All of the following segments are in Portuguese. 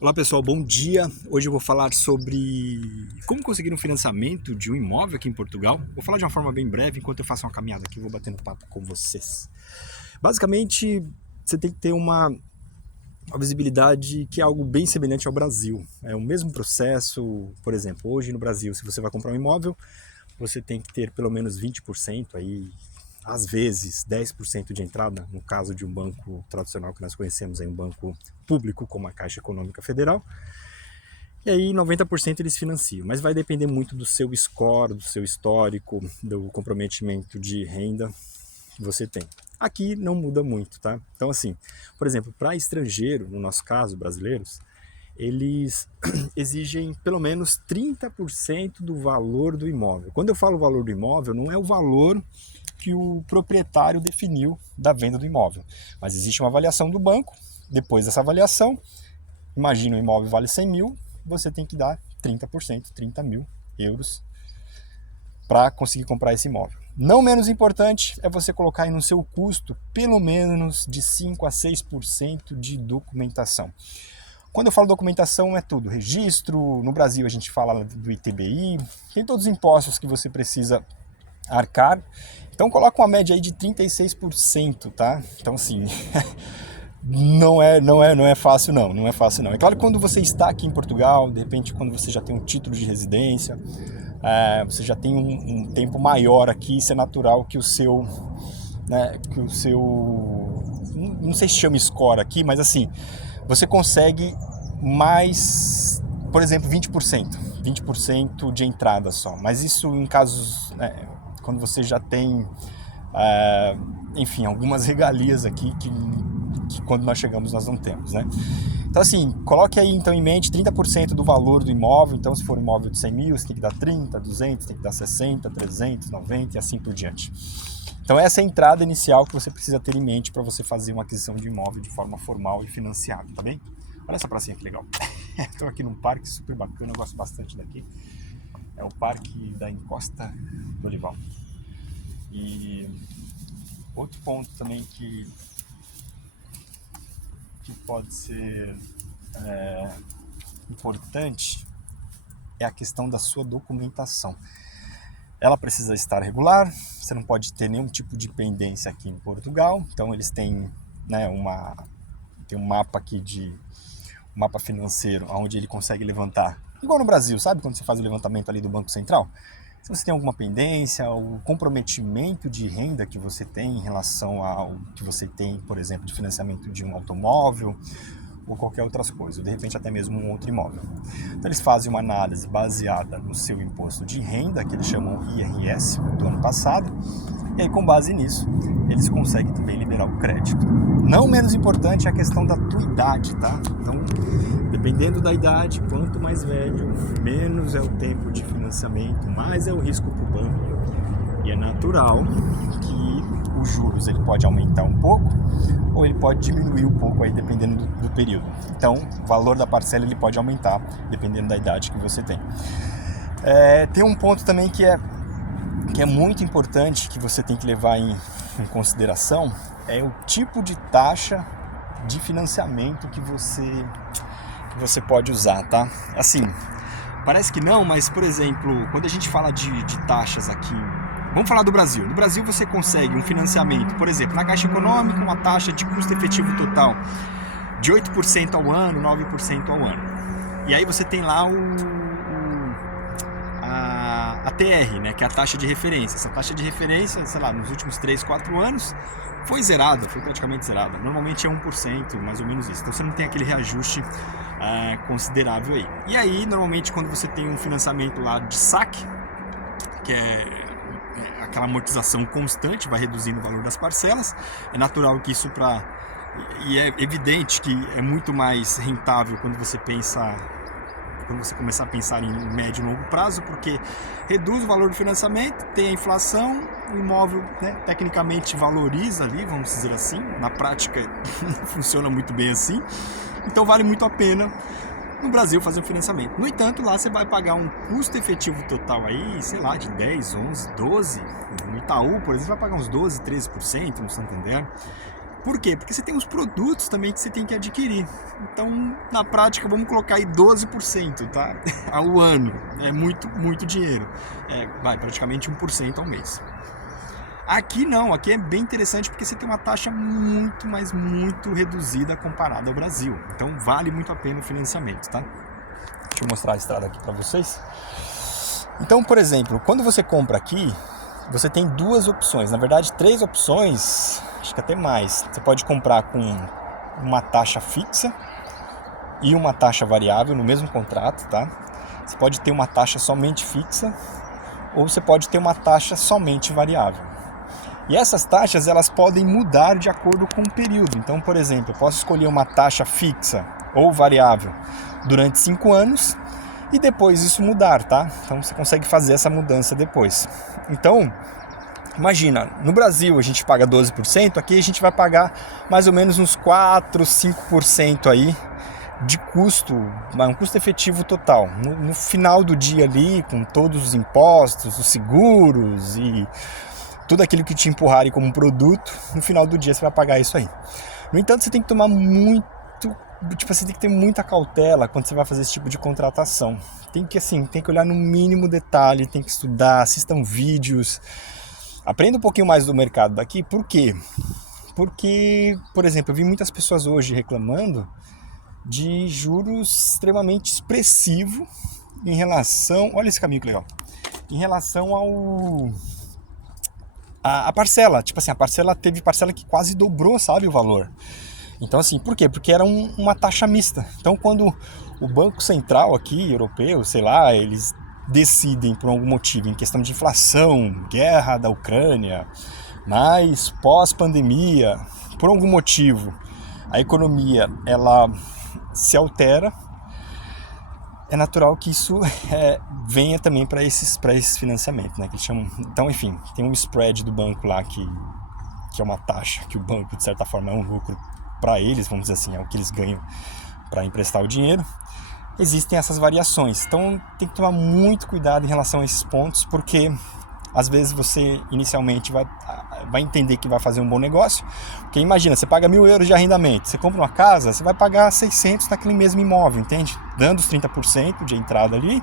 Olá pessoal, bom dia. Hoje eu vou falar sobre como conseguir um financiamento de um imóvel aqui em Portugal. Vou falar de uma forma bem breve enquanto eu faço uma caminhada aqui, vou batendo papo com vocês. Basicamente, você tem que ter uma visibilidade que é algo bem semelhante ao Brasil. É o mesmo processo, por exemplo, hoje no Brasil, se você vai comprar um imóvel, você tem que ter pelo menos 20% aí, às vezes 10% de entrada, no caso de um banco tradicional que nós conhecemos, um banco público como a Caixa Econômica Federal, e aí 90% eles financiam, mas vai depender muito do seu score, do seu histórico, do comprometimento de renda que você tem. Aqui não muda muito, tá? Então assim, por exemplo, para estrangeiro, no nosso caso, brasileiros, eles exigem pelo menos 30% do valor do imóvel. Quando eu falo valor do imóvel, não é o valor que o proprietário definiu da venda do imóvel, mas existe uma avaliação do banco. Depois dessa avaliação, imagina o imóvel vale 100 mil, você tem que dar 30%, 30 mil euros para conseguir comprar esse imóvel. Não menos importante é você colocar aí no seu custo pelo menos de 5 a 6% de documentação. Quando eu falo documentação, é tudo. Registro, no Brasil a gente fala do ITBI, tem todos os impostos que você precisa arcar. Então coloca uma média aí de 36%, tá? Então assim, não é fácil não, não é fácil não. É claro que quando você está aqui em Portugal, de repente quando você já tem um título de residência, você já tem um tempo maior aqui, isso é natural que o seu, né, não sei se chama score aqui, mas assim, você consegue mais, por exemplo, 20% de entrada só. Mas isso em casos, né, quando você já tem, enfim, algumas regalias aqui que quando nós chegamos nós não temos, né? Então assim, coloque aí então em mente 30% do valor do imóvel. Então se for um imóvel de 100 mil, você tem que dar 30, 200, tem que dar 60, 300, 90 e assim por diante. Então essa é a entrada inicial que você precisa ter em mente para você fazer uma aquisição de imóvel de forma formal e financiada, tá bem? Olha essa pracinha que legal. Estou aqui num parque super bacana, eu gosto bastante daqui. É o Parque da Encosta do Olival. E outro ponto também que pode ser importante é a questão da sua documentação. Ela precisa estar regular, você não pode ter nenhum tipo de pendência aqui em Portugal. Então eles têm, né, tem um mapa aqui um mapa financeiro, onde ele consegue levantar, igual no Brasil, sabe quando você faz o levantamento ali do Banco Central? Se você tem alguma pendência, o comprometimento de renda que você tem em relação ao que você tem, por exemplo, de financiamento de um automóvel ou qualquer outras coisas, de repente até mesmo um outro imóvel. Então eles fazem uma análise baseada no seu imposto de renda, que eles chamam IRS, do ano passado, e aí com base nisso eles conseguem também liberar o crédito. Não menos importante é a questão da tua idade, tá? Então, dependendo da idade, quanto mais velho, menos é o tempo de financiamento, mais é o risco para o banco. E é natural que os juros ele pode aumentar um pouco ou ele pode diminuir um pouco aí dependendo do período. Então, o valor da parcela ele pode aumentar dependendo da idade que você tem. Tem um ponto também que é muito importante, que você tem que levar em consideração, é o tipo de taxa de financiamento que você pode usar, tá? Assim, parece que não, mas, por exemplo, quando a gente fala de taxas aqui, vamos falar do Brasil. No Brasil você consegue um financiamento, por exemplo, na Caixa Econômica, uma taxa de custo efetivo total de 8% ao ano, 9% ao ano. E aí você tem lá a TR, né, que é a taxa de referência. Essa taxa de referência, sei lá, nos últimos 3, 4 anos, foi zerada, foi praticamente zerada. Normalmente é 1%, mais ou menos isso. Então você não tem aquele reajuste considerável aí. E aí, normalmente, quando você tem um financiamento lá de saque, que é aquela amortização constante, vai reduzindo o valor das parcelas, é natural que isso e é evidente que é muito mais rentável quando você começar a pensar em médio e longo prazo, porque reduz o valor do financiamento, tem a inflação, o imóvel, né, tecnicamente valoriza ali, vamos dizer assim, na prática não funciona muito bem assim, então vale muito a pena no Brasil fazer um financiamento. No entanto, lá você vai pagar um custo efetivo total aí, sei lá, de 10, 11, 12, no Itaú, por exemplo, vai pagar uns 12, 13%, no Santander. Por quê? Porque você tem os produtos também que você tem que adquirir. Então, na prática, vamos colocar aí 12%, tá? Ao ano. É muito dinheiro. Vai praticamente 1% ao mês. Aqui não, aqui é bem interessante porque você tem uma taxa muito reduzida comparada ao Brasil. Então, vale muito a pena o financiamento, tá? Deixa eu mostrar a estrada aqui para vocês. Então, por exemplo, quando você compra aqui, você tem duas opções, na verdade 3 opções, acho que até mais. Você pode comprar com uma taxa fixa e uma taxa variável no mesmo contrato, tá? Você pode ter uma taxa somente fixa ou você pode ter uma taxa somente variável. E essas taxas elas podem mudar de acordo com o período. Então, por exemplo, eu posso escolher uma taxa fixa ou variável durante 5 anos e depois isso mudar, tá? Então você consegue fazer essa mudança depois. Então, imagina, no Brasil a gente paga 12%, aqui a gente vai pagar mais ou menos uns 4, 5% aí de custo, um custo efetivo total. No final do dia ali, com todos os impostos, os seguros e tudo aquilo que te empurrarem como produto, no final do dia você vai pagar isso aí. No entanto, você tem que tomar você tem que ter muita cautela quando você vai fazer esse tipo de contratação. Tem que olhar no mínimo detalhe, tem que estudar, assistam vídeos, aprenda um pouquinho mais do mercado daqui. Por quê? Porque, por exemplo, eu vi muitas pessoas hoje reclamando de juros extremamente expressivos em relação... Olha esse caminho que legal. Em relação a parcela, teve parcela que quase dobrou, sabe, o valor. Então, assim, por quê? Porque era uma taxa mista. Então, quando o Banco Central aqui, europeu, sei lá, eles decidem por algum motivo, em questão de inflação, guerra da Ucrânia, mas pós-pandemia, por algum motivo, a economia, ela se altera, é natural que isso venha também para esses financiamentos, né? Que eles chamam. Então, enfim, tem um spread do banco lá que é uma taxa, que o banco, de certa forma, é um lucro para eles, vamos dizer assim, é o que eles ganham para emprestar o dinheiro. Existem essas variações, então tem que tomar muito cuidado em relação a esses pontos, porque às vezes você inicialmente vai entender que vai fazer um bom negócio, porque imagina, você paga 1.000 euros de arrendamento, você compra uma casa, você vai pagar 600 naquele mesmo imóvel, entende? Dando os 30% de entrada ali,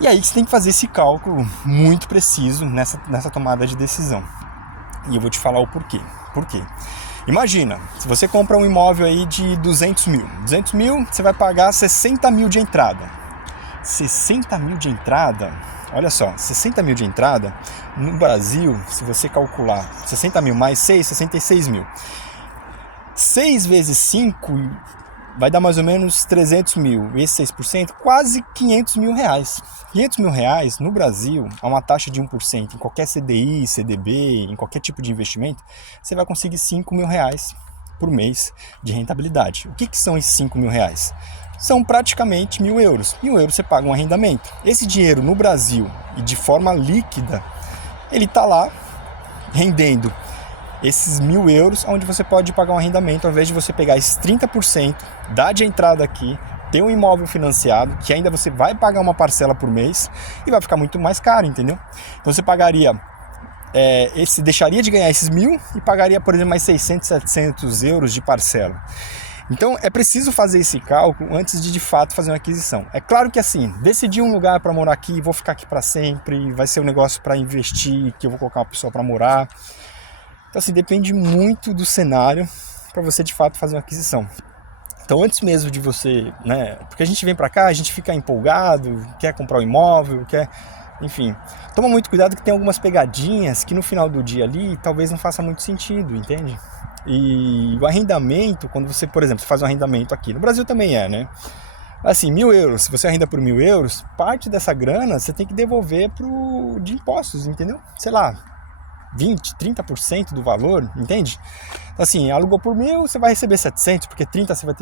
e aí você tem que fazer esse cálculo muito preciso nessa tomada de decisão. E eu vou te falar o porquê. Por quê? Imagina, se você compra um imóvel aí de 200 mil, você vai pagar 60 mil de entrada. 60 mil de entrada, olha só, 60 mil de entrada, no Brasil, se você calcular 60 mil mais 6, 66 mil. 6 vezes 5 vai dar mais ou menos 300 mil, esse 6%, quase 500 mil reais. 500 mil reais no Brasil, a uma taxa de 1%, em qualquer CDI, CDB, em qualquer tipo de investimento, você vai conseguir 5 mil reais por mês de rentabilidade. O que são esses 5 mil reais? São praticamente 1.000 euros. 1.000 euros você paga um arrendamento. Esse dinheiro no Brasil e de forma líquida, ele está lá rendendo esses 1.000 euros, onde você pode pagar um arrendamento, ao invés de você pegar esses 30%, dar de entrada aqui, ter um imóvel financiado, que ainda você vai pagar uma parcela por mês e vai ficar muito mais caro, entendeu? Então você pagaria, deixaria de ganhar esses 1.000 e pagaria, por exemplo, mais 600, 700 euros de parcela. Então é preciso fazer esse cálculo antes de fato fazer uma aquisição. É claro que assim, decidir um lugar para morar aqui, vou ficar aqui para sempre, vai ser um negócio para investir, que eu vou colocar uma pessoa para morar. Então assim, depende muito do cenário para você de fato fazer uma aquisição. Então antes mesmo de você, né, porque a gente vem para cá, a gente fica empolgado, quer comprar um imóvel, enfim, toma muito cuidado que tem algumas pegadinhas que no final do dia ali talvez não faça muito sentido, entende? E o arrendamento, quando você, por exemplo, faz um arrendamento aqui, no Brasil também né? Assim, 1.000 euros, se você arrenda por 1.000 euros, parte dessa grana você tem que devolver de impostos, entendeu? Sei lá, 20%, 30% do valor, entende? Então, assim, alugou por 1.000, você vai receber 700, porque 30% você vai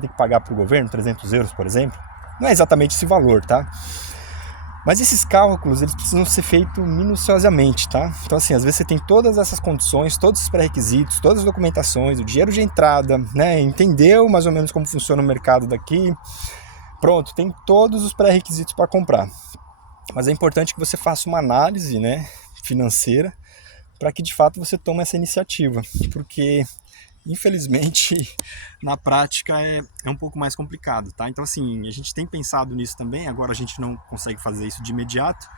ter que pagar para o governo, 300 euros, por exemplo. Não é exatamente esse valor, tá? Mas esses cálculos, eles precisam ser feitos minuciosamente, tá? Então, assim, às vezes você tem todas essas condições, todos os pré-requisitos, todas as documentações, o dinheiro de entrada, né? Entendeu mais ou menos como funciona o mercado daqui. Pronto, tem todos os pré-requisitos para comprar. Mas é importante que você faça uma análise, né, financeira, para que de fato você tome essa iniciativa. Porque infelizmente, na prática é um pouco mais complicado, tá? Então, assim, a gente tem pensado nisso também, agora a gente não consegue fazer isso de imediato,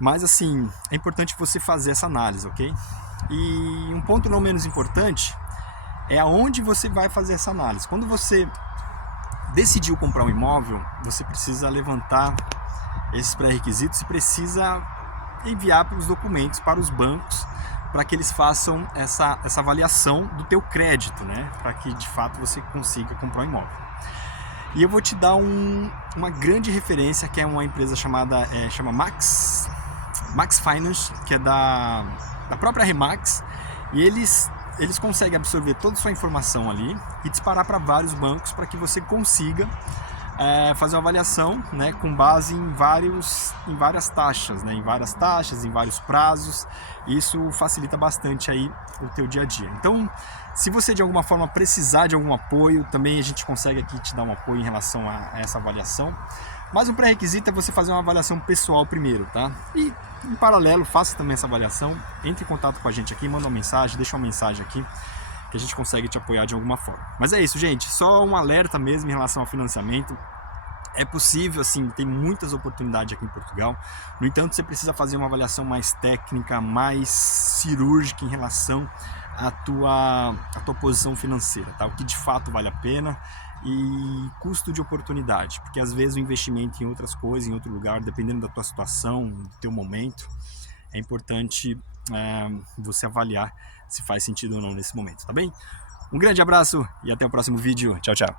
mas, assim, é importante você fazer essa análise, ok? E um ponto não menos importante é aonde você vai fazer essa análise. Quando você decidiu comprar um imóvel, você precisa levantar esses pré-requisitos e precisa enviar os documentos para os bancos para que eles façam essa avaliação do teu crédito, né? Para que de fato você consiga comprar um imóvel. E eu vou te dar uma grande referência, que é uma empresa chama Max Finance, que é da própria Remax, e eles conseguem absorver toda a sua informação ali e disparar para vários bancos para que você consiga fazer uma avaliação, né, com base em várias taxas, né, em vários prazos. Isso facilita bastante aí o teu dia a dia. Então, se você de alguma forma precisar de algum apoio, também a gente consegue aqui te dar um apoio em relação a essa avaliação. Mas um pré-requisito é você fazer uma avaliação pessoal primeiro, tá? E em paralelo, faça também essa avaliação, entre em contato com a gente aqui, manda uma mensagem, deixa uma mensagem aqui, que a gente consegue te apoiar de alguma forma. Mas é isso, gente, só um alerta mesmo em relação ao financiamento. É possível, assim, tem muitas oportunidades aqui em Portugal. No entanto, você precisa fazer uma avaliação mais técnica, mais cirúrgica em relação à tua posição financeira, tá? O que de fato vale a pena e custo de oportunidade, porque às vezes o investimento em outras coisas, em outro lugar, dependendo da tua situação, do teu momento, é importante você avaliar se faz sentido ou não nesse momento, tá bem? Um grande abraço e até o próximo vídeo. Tchau, tchau.